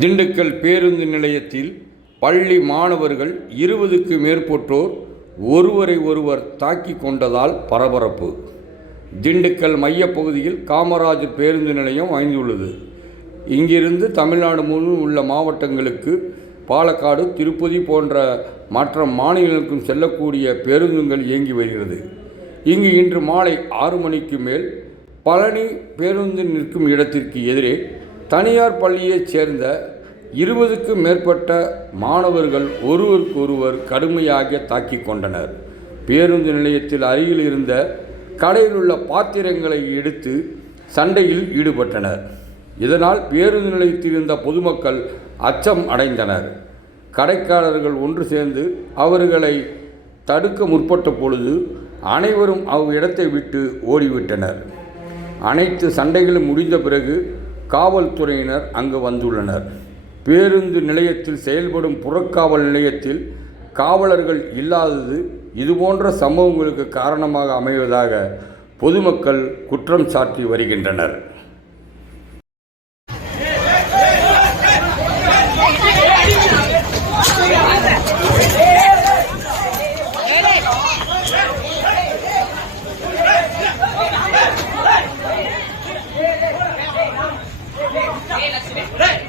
திண்டுக்கல் பேருந்து நிலையத்தில் பள்ளி மாணவர்கள் இருபதுக்கு மேற்பட்டோர் ஒருவரை ஒருவர் தாக்கி கொண்டதால் பரபரப்பு. திண்டுக்கல் மையப்பகுதியில் காமராஜர் பேருந்து நிலையம் அமைந்துள்ளது. இங்கிருந்து தமிழ்நாடு முழுவதும் உள்ள மாவட்டங்களுக்கு பாலக்காடு திருப்பதி போன்ற மற்ற மாநிலங்களுக்கும் செல்லக்கூடிய பேருந்துகள் இயங்கி வருகிறது. இங்கு இன்று மாலை ஆறு மணிக்கு மேல் பழனி பேருந்து நிற்கும் இடத்திற்கு எதிரே தனியார் பள்ளியைச் சேர்ந்த இருபதுக்கும் மேற்பட்ட மாணவர்கள் ஒருவருக்கொருவர் கடுமையாக தாக்கிக் கொண்டனர். பேருந்து நிலையத்தில் அருகில் இருந்த கடையில் உள்ள பாத்திரங்களை எடுத்து சண்டையில் ஈடுபட்டனர். இதனால் பேருந்து நிலையத்தில் இருந்த பொதுமக்கள் அச்சம் அடைந்தனர். கடைக்காரர்கள் ஒன்று சேர்ந்து அவர்களை தடுக்க முற்பட்ட பொழுது அனைவரும் அவ்விடத்தை விட்டு ஓடிவிட்டனர். அனைத்து சண்டைகளும் முடிந்த பிறகு காவல்துறையினர் அங்கு வந்துள்ளனர். பேருந்து நிலையத்தில் செயல்படும் புறக்காவல் நிலையத்தில் காவலர்கள் இல்லாதது இதுபோன்ற சம்பவங்களுக்கு காரணமாக அமைவதாக பொதுமக்கள் குற்றம் சாட்டி வருகின்றனர். లక్ష్మి